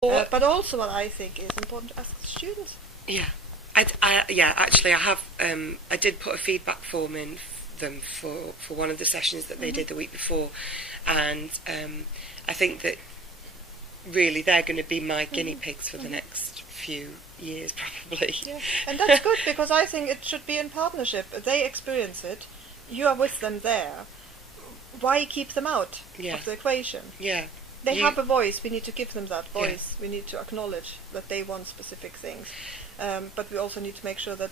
But also what I think is important to ask the students. Yeah. Actually, I have. I did put a feedback form in them for one of the sessions that they did the week before, and I think that really they're going to be my guinea pigs for the next few years, probably. Yeah, and that's good, because I think it should be in partnership. They experience it, you are with them there. Why keep them out of the equation? Yeah. They have a voice, we need to give them that voice. We need to acknowledge that they want specific things. But we also need to make sure that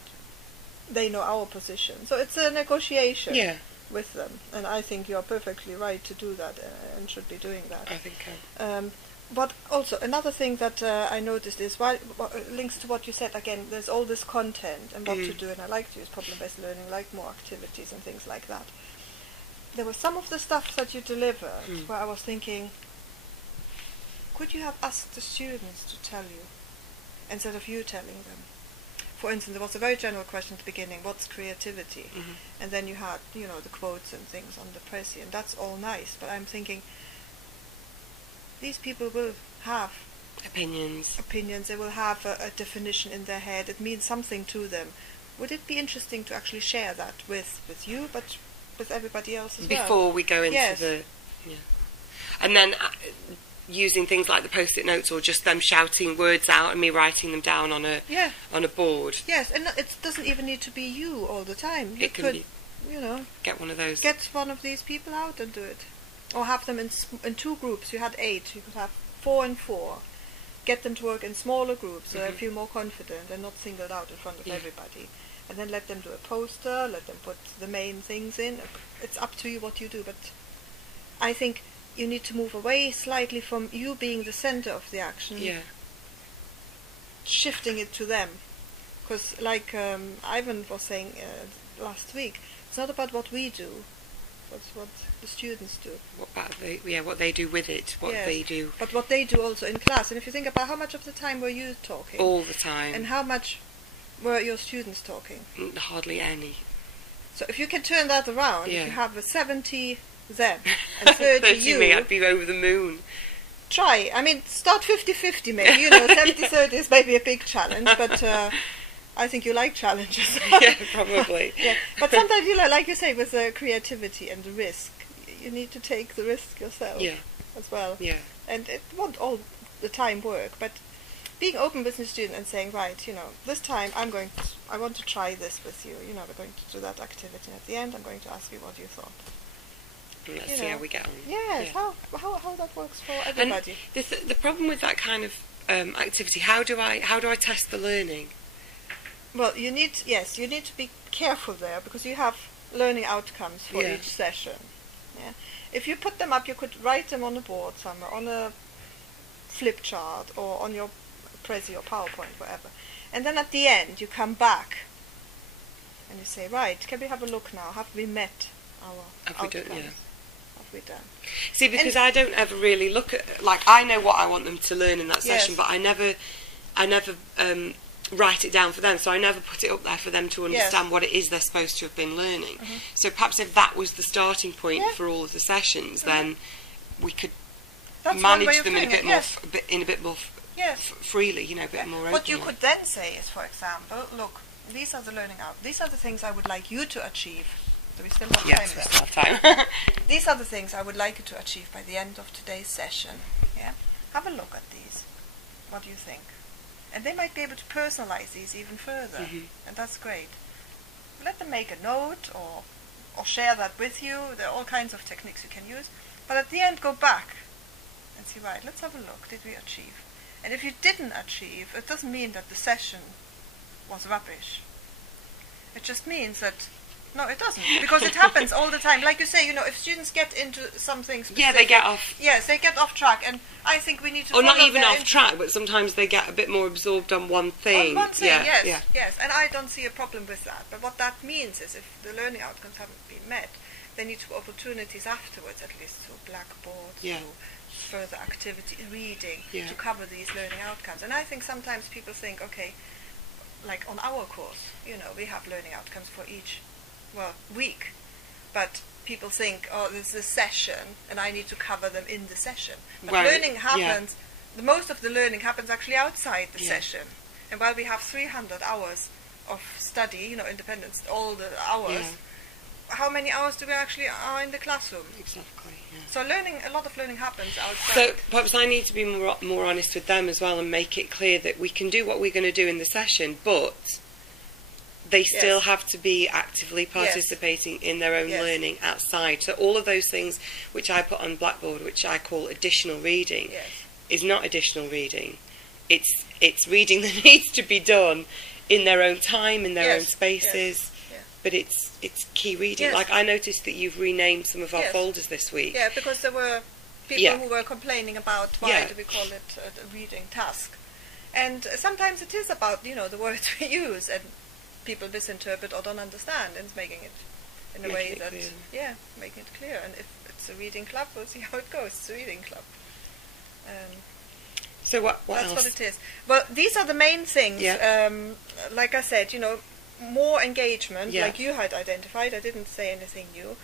they know our position. So it's a negotiation with them. And I think you are perfectly right to do that and should be doing that. I think so. But also, another thing that I noticed is, links to what you said again, there's all this content and what to do, and I like to use problem-based learning, like more activities and things like that. There was some of the stuff that you delivered where I was thinking, could you have asked the students to tell you, instead of you telling them? For instance, there was a very general question at the beginning, what's creativity? And then you had, the quotes and things on the Chrissi, and that's all nice, but I'm thinking, these people will have opinions, they will have a definition in their head, it means something to them. Would it be interesting to actually share that with you, but with everybody else as well? Before we go into the... Yeah. And then... using things like the post-it notes, or just them shouting words out and me writing them down on a board. Yes, and it doesn't even need to be you all the time. You could, get one of those. Get one of these people out and do it, or have them in 2 groups. You had 8. You could have 4 and 4. Get them to work in smaller groups so they feel more confident and not singled out in front of everybody. And then let them do a poster. Let them put the main things in. It's up to you what you do, but I think you need to move away slightly from you being the center of the action, shifting it to them. Because, like Ivan was saying last week, it's not about what we do, it's what the students do. What they do with it, they do. But what they do also in class. And if you think about how much of the time were you talking? All the time. And how much were your students talking? Hardly any. So if you can turn that around, if you have a 70... them and 30 you, me, I'd be over the moon. Try. I mean, start 50-50 maybe. 70-30 is maybe a big challenge, but I think you like challenges. Yeah, probably. But sometimes, like you say, with the creativity and the risk, you need to take the risk yourself as well. Yeah. And it won't all the time work, but being open with the student and saying, right, this time I want to try this with you. We're going to do that activity. And at the end, I'm going to ask you what you thought. Let's see how we get on. Yes, how that works for everybody. And the problem with that kind of activity, how do I test the learning? Well, you need to be careful there, because you have learning outcomes for each session. Yeah. If you put them up, you could write them on a board somewhere, on a flip chart, or on your Chrissi or PowerPoint, whatever. And then at the end, you come back and you say, right, can we have a look now? Have we met our outcomes? Done. See, because I don't ever really look at, I know what I want them to learn in that session, but I never write it down for them, so I never put it up there for them to understand what it is they're supposed to have been learning. So perhaps if that was the starting point for all of the sessions, then we could manage them in a bit more freely, a bit more openly. What you could then say is, for example, look, these are the these are the things I would like you to achieve. Do we still have time? Yes, we still have time. These are the things I would like you to achieve by the end of today's session. Yeah? Have a look at these. What do you think? And they might be able to personalize these even further. And that's great. Let them make a note or share that with you. There are all kinds of techniques you can use. But at the end, go back and see, right, let's have a look. Did we achieve? And if you didn't achieve, it doesn't mean that the session was rubbish. It just means that... No, it doesn't, because it happens all the time. Like you say, if students get into something specific... Yeah, they get off... Yes, they get off track, and I think we need to... Or not even off track, but sometimes they get a bit more absorbed on one thing. On one thing, yes. And I don't see a problem with that. But what that means is, if the learning outcomes haven't been met, they need to opportunities afterwards, at least through blackboards, through further activity, reading, to cover these learning outcomes. And I think sometimes people think, okay, like on our course, we have learning outcomes for each... week, but people think, oh, there's a session and I need to cover them in the session. But learning happens the most of the learning happens actually outside the Yeah. session. And while we have 300 hours of study, independence, all the hours, how many hours do we actually are in the classroom? Exactly. Yeah. So a lot of learning happens outside. So perhaps I need to be more honest with them as well and make it clear that we can do what we're going to do in the session, but they still have to be actively participating in their own learning outside. So all of those things which I put on Blackboard, which I call additional reading, is not additional reading. It's reading that needs to be done in their own time, in their own spaces. But it's key reading. Like I noticed that you've renamed some of our folders this week. Yeah, because there were people who were complaining about why do we call it a reading task. And sometimes it is about, the words we use, and people misinterpret or don't understand, and it's making it in a way that, making it clear. And if it's a reading club, we'll see how it goes. It's a reading club. So what that's else? what it is. Well, these are the main things. Like I said, more engagement, like you had identified. I didn't say anything new.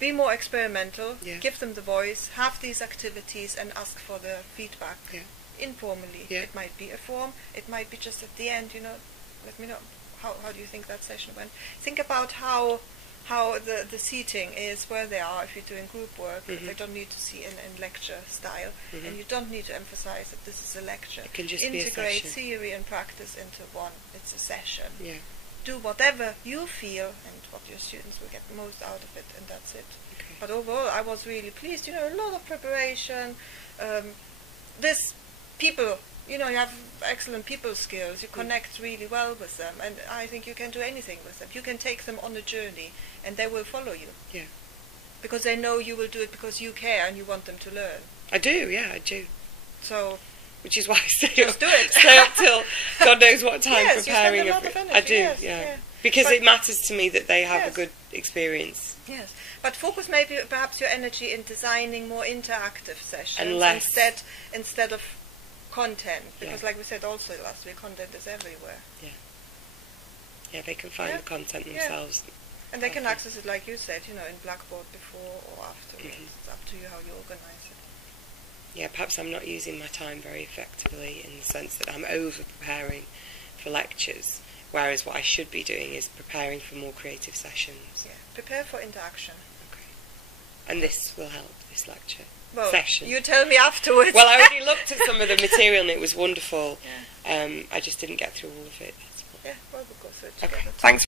Be more experimental. Give them the voice. Have these activities and ask for the feedback informally. It might be a form. It might be just at the end. Let me know how do you think that session went. Think about how the seating is, where they are. If you're doing group work, they don't need to see in lecture style, and you don't need to emphasize that this is a lecture. It can just integrate be a session. theory and practice into one. It's a session. Do whatever you feel and what your students will get most out of it, and that's it. But overall, I was really pleased. A lot of preparation. This people, you have excellent people skills. You connect really well with them, and I think you can do anything with them. You can take them on a journey, and they will follow you. Because they know you will do it because you care and you want them to learn. I do, I do. So, which is why I stay just do it. Stay up till God knows what time preparing. You spend a lot of energy. I do, because it matters to me that they have a good experience. Yes, but focus maybe perhaps your energy in designing more interactive sessions and less instead of content, because like we said also last week, content is everywhere. They can find the content themselves. And they can access it, like you said, in Blackboard before or afterwards. It's up to you how you organize it. Perhaps I'm not using my time very effectively in the sense that I'm over-preparing for lectures, whereas what I should be doing is preparing for more creative sessions. Prepare for interaction. And this will help, this lecture session. You tell me afterwards. Well, I already looked at some of the material and it was wonderful. I just didn't get through all of it. Well, we'll go through it together. Thanks.